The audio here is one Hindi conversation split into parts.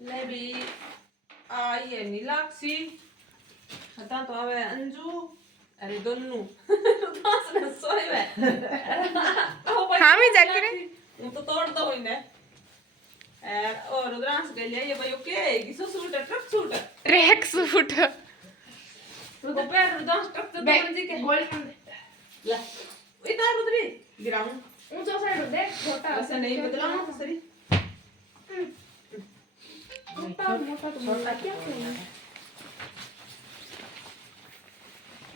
ले भी आई है नीलाक्षी हता तो आवे अंजू अरे दोनों दास ने सोए वे हाँ मैं जाके रे हूं तो तोड़ दो इने और रुद्रांश के लिए ये भाई ओके किसो सूट है ट्रक सूट है ट्रैक सूट तो पैर रुद्रांश ट्रक से दौड़ जी के गोल्ड ले इधर रुद्री गिराऊं ऊंचा साइड दे छोटा ऐसा नहीं बदला ना सरी मोटा मोटा तो मोटा क्या है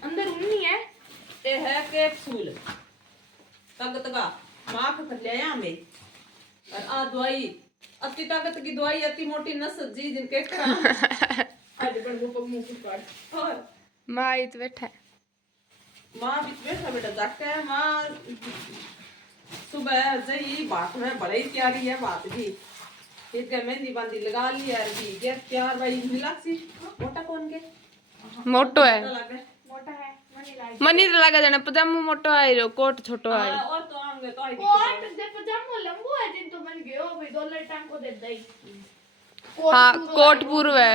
अंदर उन्नी है ते है कैप्सूल ताकत का माख कर लिया में और आ दवाई अति ताकत की दवाई अति मोटी नस जी जिनके करा आज बड़ वो पग मुंह काट और मां इत बैठा है मां बीच बैठा बेटा जाके मां सुबह जई बात में बड़ी तैयारी है बात की फिर के मेहंदी बांधी लगा ली यार की ये प्यार भाई नीलाक्षी मोटा कौन के मोटो है मोटा है मनी लगा जाने पजामो मोटो है रो कोट छोटो है और तो आंगे तो आई कोट दे पजामो लंबू है जिन तो मन गयो भाई डॉलर टांग को दे दई हाँ कोट पूरो है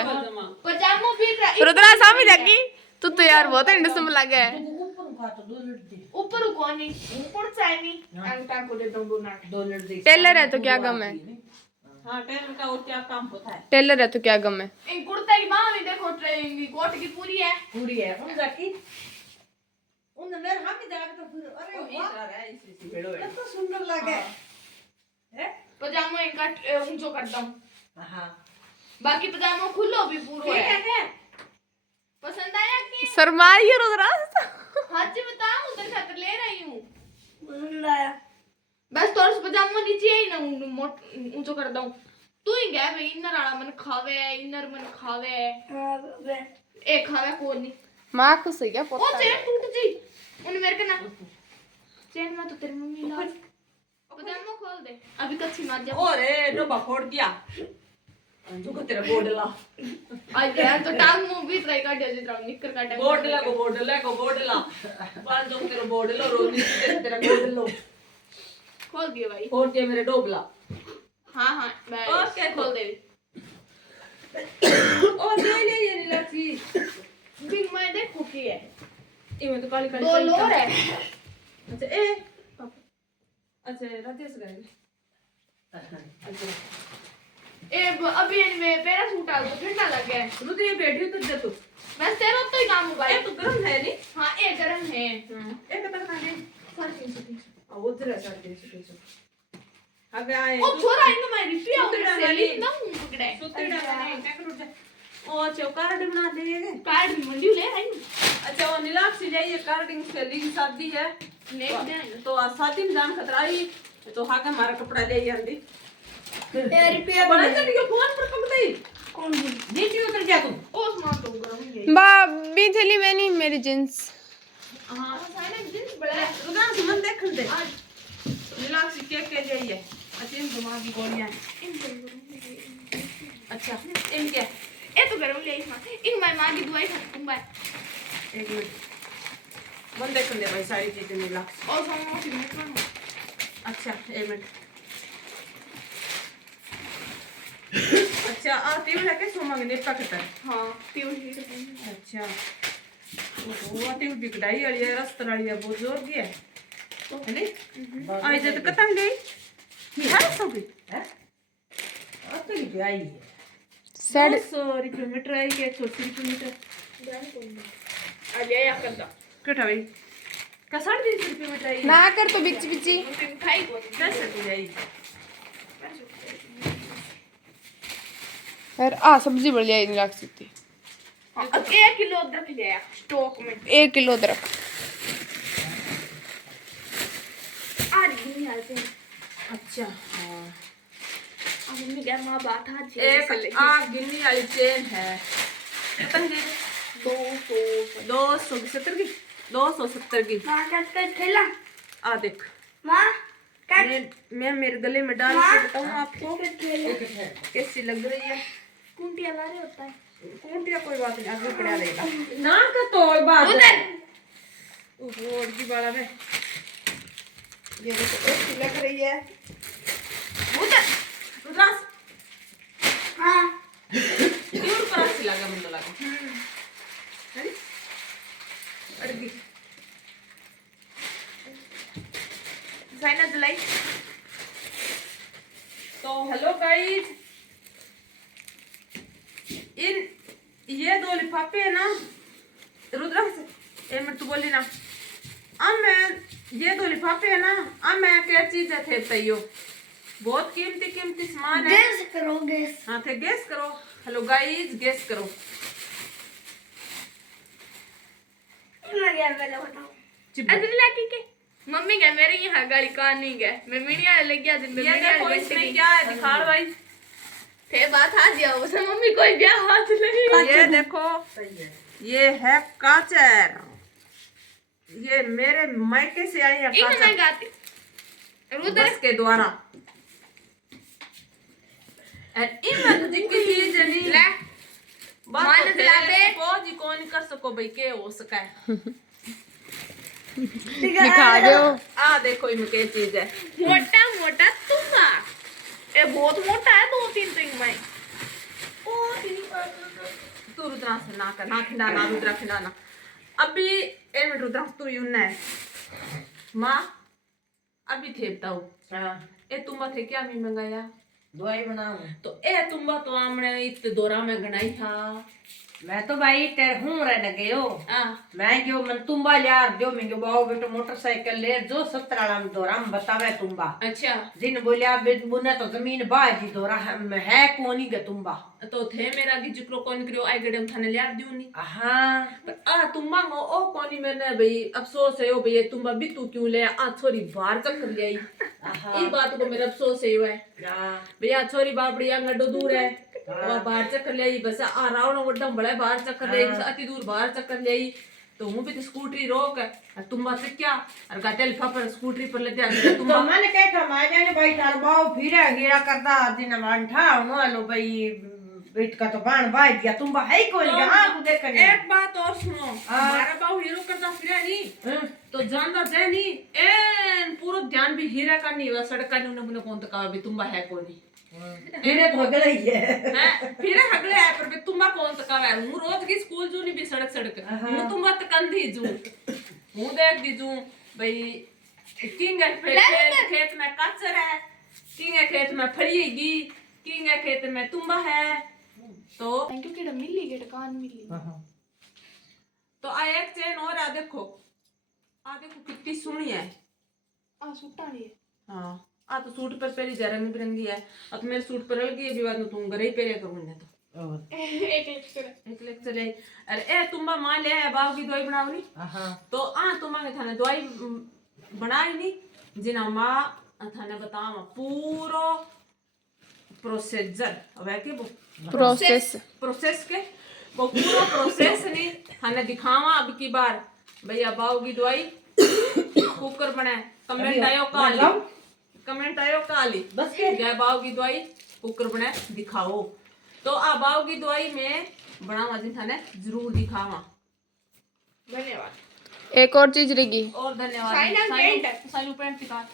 पजामो भी रुद्रा सामी जागी तू तो यार बहुत इंडसम लगे है ऊपर कोनी ऊपर चाइनी टांग टांग को दे दो ना डॉलर दे टेलर है तो क्या गम है हां टेलर का और क्या काम होता है टेलर है तो क्या गम है इन कुर्ते की बाह भी देखो ट्रेनिंग कोट की पूरी है उन जाकी उन मेरे हम ही जाके तो फिर अरे वाह है इसी भेड़ो है तो सुंदर लगे है पजामो इनका ऊंचो कर दूं हां बाकी पजामो खुलो भी पूरो है ठीक है पसंद आया कि शर्माई है रुद्रा हां जी बताऊं उधर खातर ले रही हूं पसंद आया बस थोड़ा सा पजामा नीचे ही ना ऊंचो कर दूं तू ही गया भाई इनर वाला मन खावे इनर मन खावे ए खावे को नहीं मां खुश है क्या ओ पोता चेन टूट जी उन मेरे के ना चेन में तो तेरी मम्मी ला पजामा खोल दे अभी कच्ची मत जा ओरे डोबा फोड़ दिया जो को तेरा बोडला आज गया तो टांग मुंह भी ट्राई कर दिया जितना निकर काटा बोडला बाल जो तेरा बोडला रोनी तेरा बोडलो खोल दिया भाई फोड़ दिया मेरे डोबला हां हां मैं ओके खोल दे ओ ले ले ये नीलाक्षी बिग मैं देखो की है इमे तो काली काली दो लोर है अच्छा ए अच्छा रातेश गए अच्छा ए अभी इनमें पैराशूट आ तो ठंडा लग गया है रुद्र ये बैठी तो दे तू मैं तेरा तो ही काम हुआ ए तू गरम है नी हां ए गरम है ए कतक खाने 350 आ उधर है 350 अबे आए ओ छोरा इन मैं रिपिया सुतड़ा उधर से वाली। लिख दूं पकड़े सुतड़ा मैंने क्या करूं जा ओ चौकार बना देंगे कार्ड भी मंडी ले आई अच्छा वो नीलाक्षी जाइए कार्डिंग से ली शादी है ले दे तो आज शादी में जान खतराई तो हाँ के हमारा कपड़ा ले आंदी ए रिपिया बड़ा चली के फोन पर कब गई कौन दी नीचे उतर जा तू ओ स्मार्ट तो गरम है बाबी चली मैंने मेरी जींस हां साइड जींस बड़ा रुदान से मन देख दे आज नीलाक्षी के जाइए अच्छा इन दिमाग की गोलियां अच्छा इन क्या ए तो गरम ले इसमें इन मैं मां की दवाई खत्म बाय एक मिनट बंद कर दे भाई सारी चीजें नीलाक्षी और सामने से निकल अच्छा एक मिनट अच्छा आती हूँ लेके सोमांगे पकतर हां प्योर ही तो अच्छा वो आती हूँ बिगड़ाई वाली है रस्तर वाली है बहुत जोर की है नहीं आई जब कतंग गई है सब है आती की आई है साढ़े 100 किलोमीटर आई के 180 किलोमीटर आ गया कर दो कटा भाई का 350 किलोमीटर आई ना कर तो बिच बिची खाई को कैसे आई यार आ सब्जी बढ़िया नहीं रख सकती अब 1 किलो अदरक ले आया स्टॉक में 1 किलो अदरक आज भी हाल से अच्छा हाँ अब मम्मी क्या मां बात आज एक आग गिननी वाली चेन है कतंग गई 270 की 270 की मां का थैला आ देख मां मैं मेरे गले में डाल के बताऊं आपको कैसी लग रही है कुंटिया ला रहे होता है कुंटिया कोई बात नहीं आगे पड़ा रहेगा ना का तो बात है ओहो की बाला में ये देखो कैसी लग रही है उधर रुद्रास हां हेलो गाइस, इन ये 2 लिफाफे है ना रुद्राक्ष, एक मिनट तू बोली ना। अब मैं ये 2 लिफाफे है ना, अब मैं क्या चीज है थे तैयो बहुत कीमती सामान है। गैस करो गैस। हाँ थे गेस करो। हेलो गाइस गेस करो। अदर लाके के मम्मी गए मेरे यहाँ गाड़ी का नहीं गए मैं मीडिया ले गया दिन ये देखो इसमें क्या है दिखाड़ भाई। थे बात आ दिया उसे मम्मी कोई ब्याह हाथ नहीं। ये देखो ये है काचर, ये मेरे मायके से आई है एक मैं काचर गाती रुद्र बस के द्वारा। इन तुझे किसी जनी ले बात मान तो दिला दे। को जी कौन कर सको भाई के हो सका है। दिखा दो। आ देखो इनमें क्या चीज है। मोटा मोटा तुम्बा ए बहुत मोटा है 2-3 तो इनमें ओ तू रुद्रांश ना कर ना खिंडा ना रुद्रा खिंडा ना अभी एक मिनट रुद्रांश तू यूं ना माँ अभी थे बताओ। हाँ, ए तुम्बा थे क्या मैं मंगाया दवाई बनाऊं। तो ए तुम्बा तो हमने इत दौरा में गणाई था। मैं तो भाई तेरे हूँ रहने गयो। आ मैं क्यों मन तुम्बा यार जो मिंगो बाओ बेटो मोटरसाइकिल ले जो 17 में दौरा में बतावे तुम्बा अच्छा जिन बोलिया बुने तो जमीन बाजी दौरा है कोनी गे तुम्बा। तो थे मेरा की जिक्रो कौन करियो आई गडम थाने लिया दियो नी हाँ पर आ तुम्बा गो ओ कोनी मैंने भाई अफसोस है ओ भाई तुम्बा भी तू क्यों ले आ छोरी बाहर चक्कर ले आई। ई बात को मेरा अफसोस है भैया छोरी बापड़ी आ गड्डो दूर है और बाहर चक्कर ले आई बस आ रावण वड्डम बड़ा बाहर चक्कर ले आई अति दूर बाहर चक्कर ले आई तो हूं भी तो स्कूटरी रोक है तुम्बा से क्या और गाते लिफाफा स्कूटरी पर लेते आ तो तुम्बा मैंने कह था मैं जाने भाई तार बाओ फिरा हीरा करता दिन मांठा नो भाई बेट का तो बाण बाय दिया तुम्बा है कोनी गे। हाँ तू देख एक बात और सुनो हमारा बाबू हीरो करता फिरा नहीं तो जानदा जे नहीं एन पूरा ध्यान भी हीरा का नहीं हुआ सड़क का नहीं उन्हें कौन तक भी तुम्बा है कोनी फिरे तो गले ही है। हैं फिर हगले है पर भी तुम्बा कौन तक है हूं रोज की स्कूल जू नहीं भी सड़क सड़क हूं तुम्बा तकन दी जू हूं देख दी जू भाई किंग है खेत में काचर है किंग है खेत में फड़िएगी किंग है खेत में तुम्बा है तो क्योंकि मिली गेट कान मिली तो आ एक चेन और आ देखो कितनी सुनी है। आ सूटा नहीं है हाँ आ तो सूट पर पहली जा रंग बिरंगी है अब मेरे सूट पर लग गई विवाद में तुम घरे ही पहले करूंगा तो एक लेक्चर है। अरे ए तुम्बा मान ले बाबू की दवाई बनाओ नी तो आ तुम्बा के थाने दवाई बनाई नी जिना माँ थाने बताओ पूरो प्रोसीजर अब है कि वो प्रोसेस के वो पूरा प्रोसेस नहीं थाने दिखावा अब की बार भैया बाबू की दवाई कुकर बनाए कमेंट आयो काली बस के गए बाव की दवाई कुकर बनाए दिखाओ तो आ बाव की दवाई में बनावा जी थाने जरूर दिखावा। धन्यवाद। एक और चीज रहेगी और धन्यवाद साइनु पेंट दिखा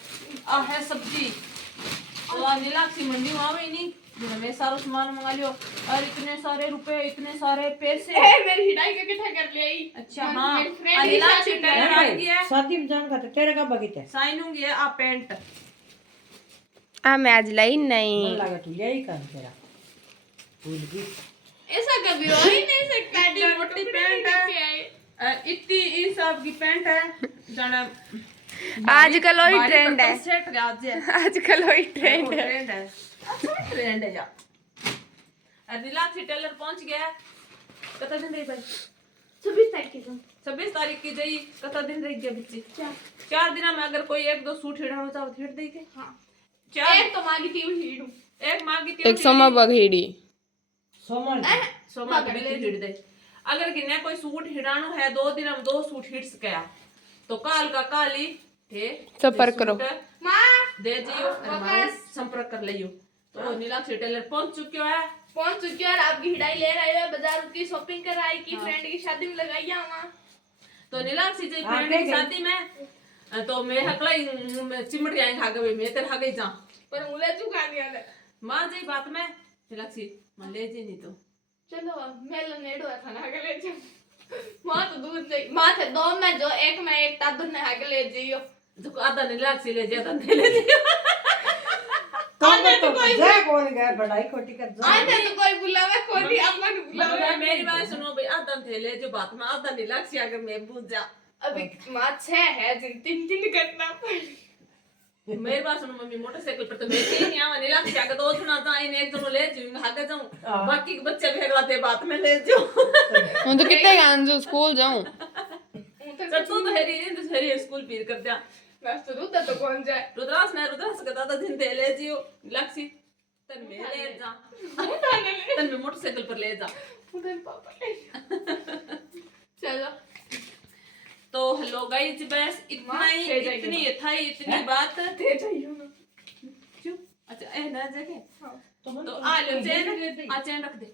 आ है सब्जी तो आ नीलाक्षी मंडी में आवे नहीं मैं सारा सामान मंगा लियो और इतने सारे रुपए इतने सारे पैसे मेरी हिडाई का कितना कर लिया ही अच्छा हाँ नीलाक्षी टेलर आ गई है शादी में जान का तो तेरे का बगीचा साइनु की है आ पेंट आ मैं आज लाई नहीं मन लगा तू यही कर तेरा भूल गई। ऐसा कभी हो ही नहीं सकता इतनी मोटी पैंट है इतनी इस सब की पैंट है जाना आजकल वही ट्रेंड है सेट आज है आजकल वही ट्रेंड है ट्रेंड है जा नीलाक्षी टेलर पहुंच गया कितना दिन रही भाई 26 तारीख की जाई कितना दिन रह गया बच्ची 4 दिन में अगर कोई 1-2 सूट हिड़ानो चाहो तो हिड़ देगे। हाँ चार एक तो मांगी थी हिड़ू एक मांगी थी एक सोमा बघेड़ी सोमल सोमा के लिए हिड़ दे अगर किन्ने कोई सूट हिड़ानो है 2 दिन में 2 सूट हिड़ सके तो काल का काली थे संपर्क करो मां दे जियो हमारे संपर्क कर लियो तो नीलाक्षी टेलर पहुंच चुकी है और आपकी हिडाई ले रहे हो बाजार की शॉपिंग कर आई की फ्रेंड की शादी में लगाई वहां तो नीलाक्षी जी फ्रेंड की शादी में तो मैं हकला चिमट जाएंगे खा गए मैं तेरे खा जा पर मुले चुका दिया ले मां जी बात में नीलाक्षी मैं ले जी नहीं तो चलो मेल नेड़ो है खाना के ले जा मां तो दूर जाई मां थे 2 में जो एक में एक तादुन ने के ले जियो जो आधा नीलाक्षी ले जा आधा ले जियो तो जा कौन गया बड़ाई खोटी कर जा आने तो कोई बुलावे कोई अम्मा ने बुलावे मेरी बात सुनो भाई, आधा थैले जो बात में आधा नहीं लक्ष्य अगर मैं पूछ जा। अभी मां 6 है जिन 3 करना पड़े। मेरी बात सुनो मम्मी, मोटरसाइकिल पर तो मैं नहीं आवा नहीं लक्ष्य अगर दो सुना था इन एक दोनों ले जाऊं आगे जाऊं, बाकी के बच्चे भेगलाते बात में ले जाओ। मैं तो कितने गान जो स्कूल जाऊं चल तू तो हेरी नहीं तो हेरी स्कूल पीर कर दिया। बस तो रुदा तो कौन जाए रुद्रास का दादा दिन ते ले जियो लक्ष्य तन में ले जा, तन में मोटरसाइकिल पर ले जा। उधर पापा चलो तो हेलो गाइस, बस इतना ही, इतनी था इतनी बात दे जाइयो ना। अच्छा ए ना जगह हाँ तो आ लो चैन, आ चैन रख दे।